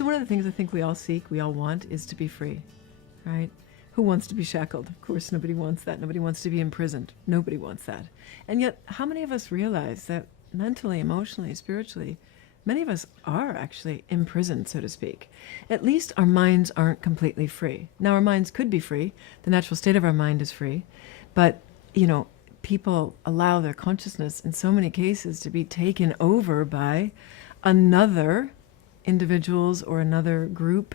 So one of the things I think we all seek, we all want, is to be free, right? Who wants to be shackled? Of course, nobody wants that. Nobody wants to be imprisoned. Nobody wants that. And yet, how many of us realize that mentally, emotionally, spiritually, many of us are actually imprisoned, so to speak? At least our minds aren't completely free. Now, our minds could be free. The natural state of our mind is free. But, people allow their consciousness in so many cases to be taken over by another individuals or another group,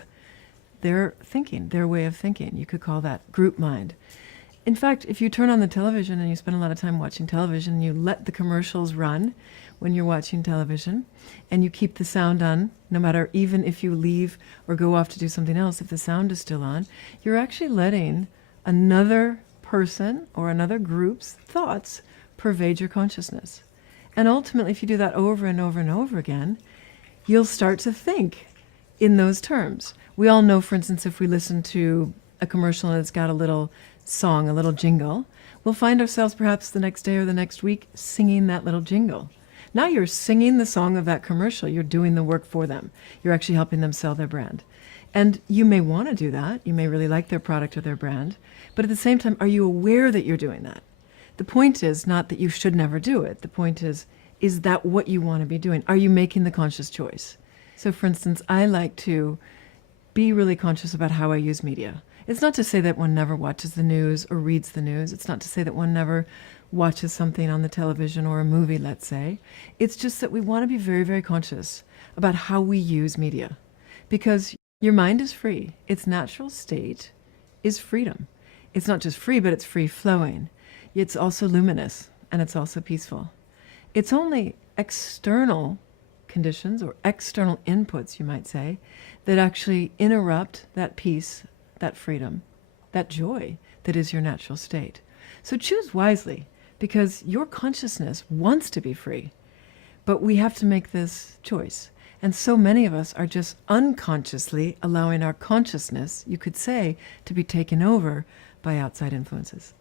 their thinking, their way of thinking. You could call that group mind. In fact, if you turn on the television and you spend a lot of time watching television, you let the commercials run when you're watching television, and you keep the sound on, no matter, even if you leave or go off to do something else, if the sound is still on, you're actually letting another person or another group's thoughts pervade your consciousness. And ultimately, if you do that over and over and over again, you'll start to think in those terms. We all know, for instance, if we listen to a commercial and it's got a little song, a little jingle, we'll find ourselves perhaps the next day or the next week singing that little jingle. Now you're singing the song of that commercial. You're doing the work for them. You're actually helping them sell their brand. And you may want to do that. You may really like their product or their brand. But at the same time, are you aware that you're doing that? The point is not that you should never do it. The point is that what you want to be doing? Are you making the conscious choice? So for instance, I like to be really conscious about how I use media. It's not to say that one never watches the news or reads the news. It's not to say that one never watches something on the television or a movie, let's say. It's just that we want to be very, very conscious about how we use media. Because your mind is free. Its natural state is freedom. It's not just free, but it's free-flowing. It's also luminous, and it's also peaceful. It's only external conditions or external inputs, you might say, that actually interrupt that peace, that freedom, that joy that is your natural state. So choose wisely, because your consciousness wants to be free, but we have to make this choice. And so many of us are just unconsciously allowing our consciousness, you could say, to be taken over by outside influences.